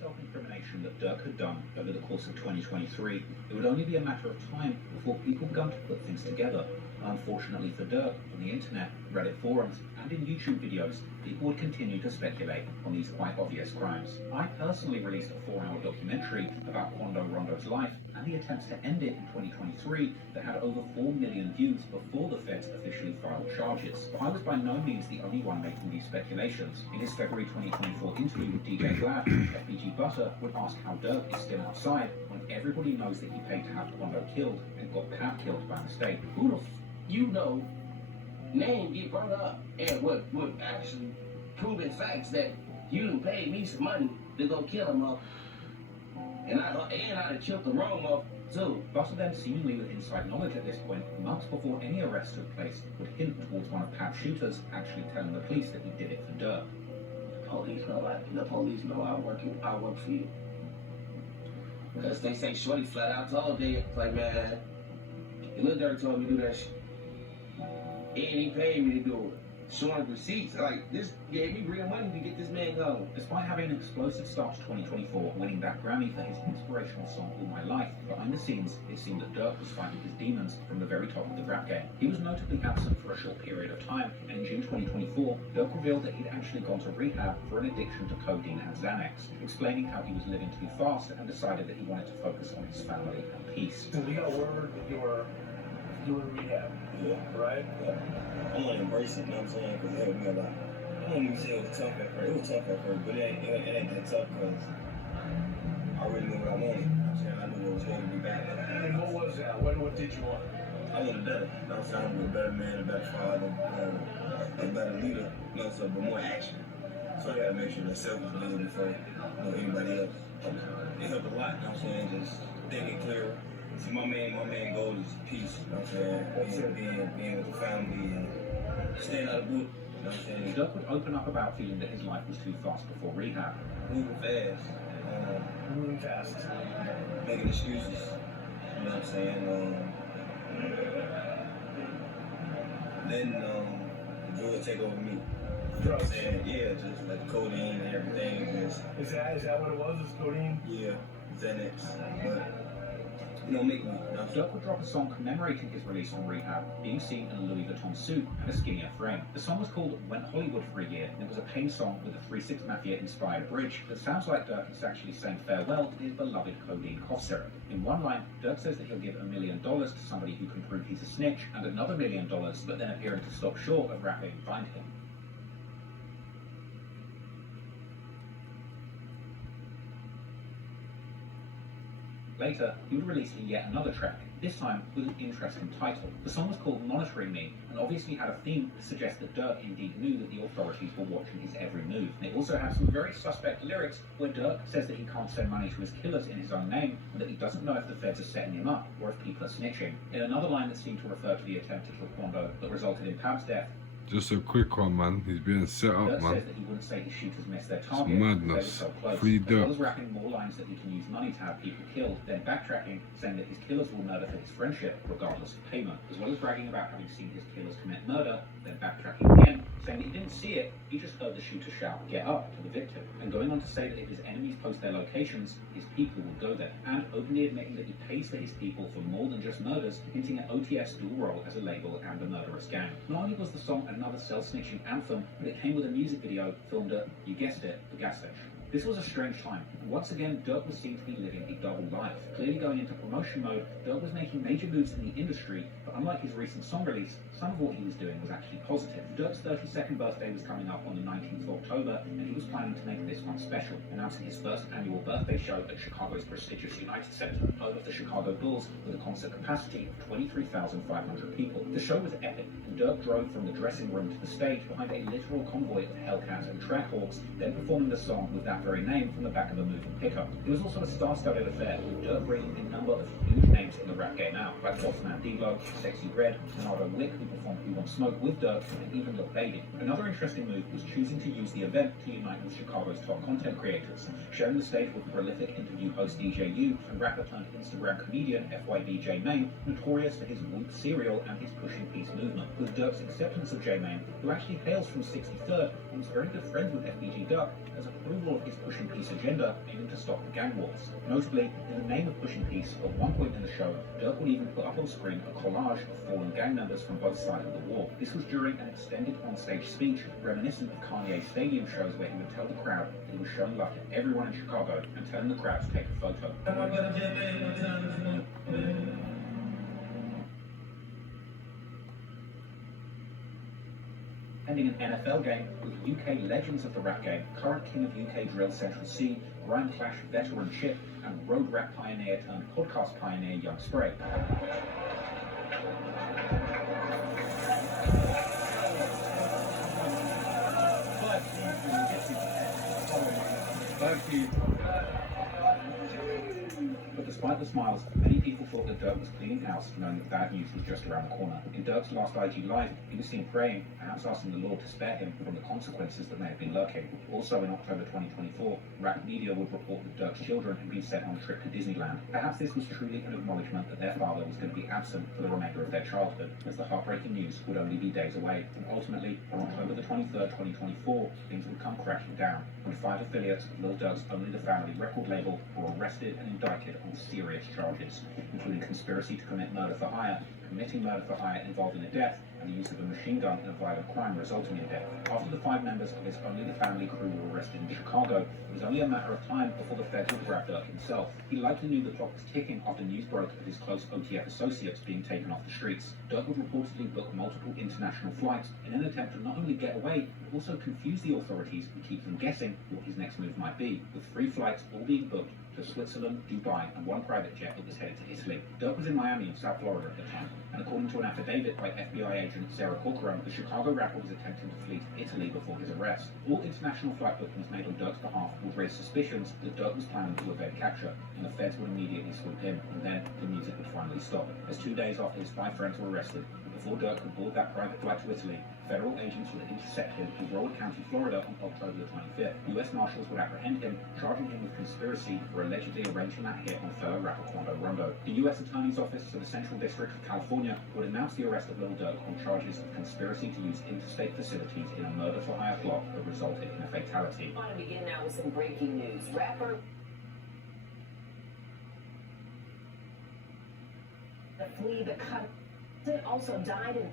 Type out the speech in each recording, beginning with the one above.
self-incrimination that Durk had done over the course of 2023, it would only be a matter of time before people began to put things together. Unfortunately for Durk, on the internet, Reddit forums, and in YouTube videos, people would continue to speculate on these quite obvious crimes. I personally released a 4-hour documentary about Quando Rondo's life and the attempts to end it in 2023 that had over 4 million views before the feds officially filed charges. But I was by no means the only one making these speculations. In his February 2024 interview with DJ Glad, FBG Butter would ask how Durk is still outside when everybody knows that he paid to have Quando killed and got Pat killed by mistake. Who the name get brought up and what actually proven facts that you done paid me some money to go kill him off. And I done killed the wrong off too. Buster then, seemingly with inside knowledge at this point, months before any arrest took place, would hint towards one of Pat's shooters actually telling the police that he did it for Durk. The police know I work for you. Because they say Shorty flat out told them, like, man, Lil Durk told me to do that shit. And he paid me to do it. Showing receipts. Like, this gave me real money to get this man going. Despite having an explosive start to 2024, winning that Grammy for his inspirational song All My Life, behind the scenes, it seemed that Durk was fighting his demons from the very top of the rap game. He was notably absent for a short period of time, and in June 2024, Durk revealed that he'd actually gone to rehab for an addiction to codeine and Xanax, explaining how he was living too fast and decided that he wanted to focus on his family and peace. So we got word that you were doing rehab. Yeah. Right? Yeah. I'm gonna embrace it, you know what I'm saying? Because it helped me a lot. I don't even say it was tough at first. It was tough at first, but it ain't that tough because I already knew what I wanted. You know what I'm saying? I knew what was going to be back. And what was that? What did you want? I wanted better. You know what I'm saying? I wanted a better man, a better father, a better leader, you know what I'm saying? But more action. So I gotta make sure that self is good before anybody else. It helped a lot, you know what I'm saying? Just thinking clearer. See, my main goal is peace, you know what I'm saying? Being with the family and staying out of boot, you know what I'm saying? Durk would open up about feeling that his life was too fast before rehab. Moving fast. Moving fast. Making excuses, you know what I'm saying? Letting the drugs take over me. You know what I'm saying? Yeah, just like codeine and everything. Is that what it was? Is codeine? Yeah, Xanax. But make me. Durk would drop a song commemorating his release from rehab, being seen in a Louis Vuitton suit and a skinnier frame. The song was called Went Hollywood for a Year, and it was a Pain song with a 3-6 Mafia-inspired bridge that sounds like Durk is actually saying farewell to his beloved codeine cough syrup. In one line, Durk says that he'll give $1 million to somebody who can prove he's a snitch, and another $1 million, but then appearing to stop short of rapping Find Him. Later, he would release yet another track, this time with an interesting title. The song was called Monitoring Me, and obviously had a theme to suggest that Durk indeed knew that the authorities were watching his every move. And it also had some very suspect lyrics where Durk says that he can't send money to his killers in his own name, and that he doesn't know if the feds are setting him up, or if people are snitching. In another line that seemed to refer to the attempt to kill Quando that resulted in Pab's death, just a quick one, man. He's being set up, Durk man. says that he wouldn't say his shooters missed their target. It's madness. So close. Free as well Durk. as rapping more lines that he can use money to have people killed, then backtracking, saying that his killers will murder for his friendship, regardless of payment. As well as bragging about having seen his killers commit murder, then backtracking again, saying that he didn't see it, he just heard the shooter shout, "Get up," to the victim. And going on to say that if his enemies post their locations, his people will go there. And openly admitting that he pays for his people for more than just murders, hinting at OTF's dual role as a label and a murderous gang. Not only was the song another self-snitching anthem, but it came with a music video filmed at, you guessed it, the gas station. This was a strange time, and once again, Durk was seen to be living a double life. Clearly going into promotion mode, Durk was making major moves in the industry, but unlike his recent song release, some of what he was doing was actually positive. Durk's 32nd birthday was coming up on the 19th of October, and he was planning to make this one special, announcing his first annual birthday show at Chicago's prestigious United Center, home of the Chicago Bulls, with a concert capacity of 23,500 people. The show was epic, and Durk drove from the dressing room to the stage behind a literal convoy of Hellcats and Trackhawks, then performing the song with that very name from the back of a moving pickup. It was also a star-studded affair, with Durk bringing a number of huge names in the rap game out, like Bossman Devo, Sexy Red, Leonardo Wick, who performed Who Wants Smoke with Durk, and even Lil Baby. Another interesting move was choosing to use the event to unite with Chicago's top content creators, sharing the stage with prolific interview host DJ U and rapper turned Instagram comedian FYB J Mane, notorious for his Whoop cereal and his Pushing Peace movement. With Durk's acceptance of J Mane, who actually hails from 63rd and was very good friends with FBG Duck, as approval of his pushing peace agenda, aiming to stop the gang wars. Notably, in the name of pushing peace, at one point in the show, Durk would even put up on screen a collage of fallen gang members from both sides of the war. This was during an extended on-stage speech, reminiscent of Kanye's stadium shows where he would tell the crowd that he was showing love to everyone in Chicago and telling the crowd to take a photo. Ending an NFL game with UK legends of the rap game, current king of UK drill Central C, Grime Clash veteran Chip, and road rap pioneer turned podcast pioneer Young Spray. But despite the smiles, many people thought that Durk was cleaning house, knowing that bad news was just around the corner. In Durk's last IG Live, he was seen praying, perhaps asking the Lord to spare him from the consequences that may have been lurking. Also in October 2024, rap media would report that Durk's children had been sent on a trip to Disneyland. Perhaps this was truly an acknowledgement that their father was going to be absent for the remainder of their childhood, as the heartbreaking news would only be days away. And ultimately, on October the 23rd, 2024, things would come crashing down, when 5 affiliates of Lil Durk's Only the Family record label were arrested and indicted on serious charges, including conspiracy to commit murder for hire, committing murder for hire involving a death, and the use of a machine gun in a violent crime resulting in death. After the 5 members of his Only the Family crew were arrested in Chicago, it was only a matter of time before the feds would grab Durk himself. He likely knew the clock was ticking after news broke of his close OTF associates being taken off the streets. Durk would reportedly book multiple international flights in an attempt to not only get away, but also confuse the authorities and keep them guessing what his next move might be, with 3 flights all being booked to Switzerland, Dubai, and 1 private jet that was headed to Italy. Durk was in Miami in South Florida at the time, and according to an affidavit by FBI agent Sarah Corcoran, the Chicago rapper was attempting to flee to Italy before his arrest. All international flight bookings made on Durk's behalf would raise suspicions that Durk was planning to evade capture, and the feds would immediately swoop in, and then the music would finally stop. As 2 days after his 5 friends were arrested, before Durk could board that private flight to Italy, federal agents would intercept him in Broward County, Florida on October the 25th. U.S. Marshals would apprehend him, charging him with conspiracy for allegedly arranging that hit on fellow rapper Quando Rondo. The U.S. Attorney's Office for the Central District of California would announce the arrest of Lil Durk on charges of conspiracy to use interstate facilities in a murder-for-hire plot that resulted in a fatality. I want to begin now with some breaking news. Rapper flee the country also died in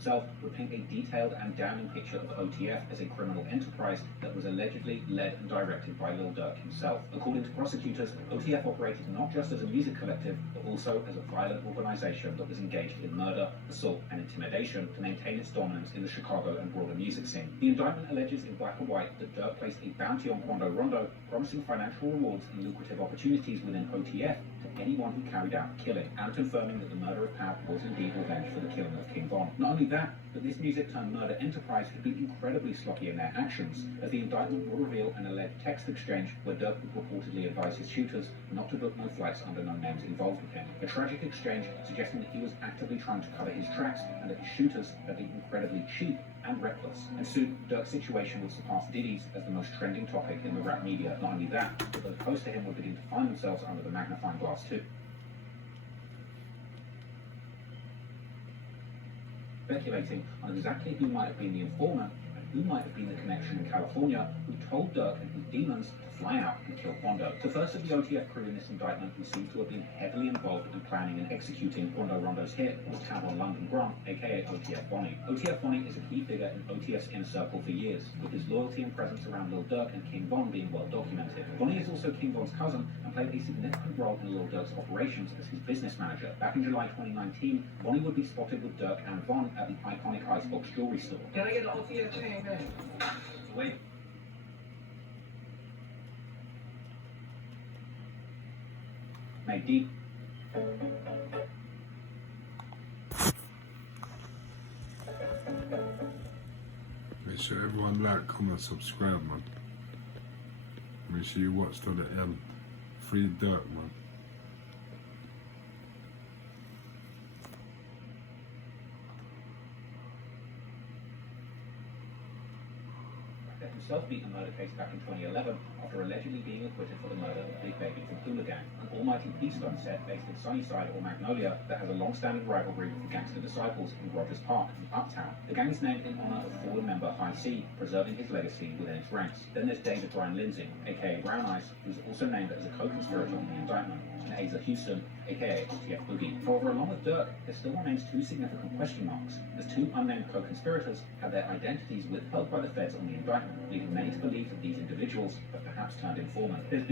Itself would paint a detailed and damning picture of OTF as a criminal enterprise that was allegedly led and directed by Lil Durk himself. According to prosecutors, OTF operated not just as a music collective, but also as a violent organization that was engaged in murder, assault, and intimidation to maintain its dominance in the Chicago and broader music scene. The indictment alleges in black and white that Durk placed a bounty on Quando Rondo, promising financial rewards and lucrative opportunities within OTF to anyone who carried out the killing, and confirming that the murder of Pap was indeed revenge for the killing of King Von. Not only that, but this music-turned-murder enterprise had been incredibly sloppy in their actions, as the indictment will reveal an alleged text exchange where Durk would reportedly advise his shooters not to book no flights under known names involved with him. A tragic exchange suggesting that he was actively trying to cover his tracks and that his shooters had been incredibly cheap and reckless. And soon, Durk's situation would surpass Diddy's as the most trending topic in the rap media. Not only that, but those close to him would begin to find themselves under the magnifying glass too. Speculating on exactly who might have been the informant and who might have been the connection in California who told Durk and his demons to fly out and kill Quando. The first of the OTF crew in this indictment who seems to have been heavily involved in planning and executing Quando Rondo's hit was Tavon London Grant, aka OTF Bonnie. OTF Bonnie is a key figure in OTF's inner circle for years, with his loyalty and presence around Lil Durk and King Von being well documented. Bonnie is also King Von's cousin and played a significant role in Lil Durk's operations as his business manager. Back in July 2019, Bonnie would be spotted with Durk and Von at the iconic Icebox jewelry store. Can I get an OTF chain, man? Wait. Made deep. Make sure everyone like, comment, subscribe, man. Make sure you watch till the end. Free Durk, man. let himself beat the murder case back in 2011 after allegedly being acquitted for the murder of Big Baby from Hula Gang, an almighty Keystone set based in Sunnyside or Magnolia that has a long-standing rivalry with the Gangster Disciples in Rogers Park in Uptown. The gang is named in honor of fallen member High C, preserving his legacy within its ranks. Then there's David Brian Lindsay, aka Brown Eyes, who's also named as a co-conspirator in the indictment, and Asa Houston, aka OTF Boogie. However, along with Durk, there still remains two significant question marks, as two unnamed co-conspirators had their identities withheld by the feds on the indictment, leading many to believe that these individuals have perhaps turned informant. There's been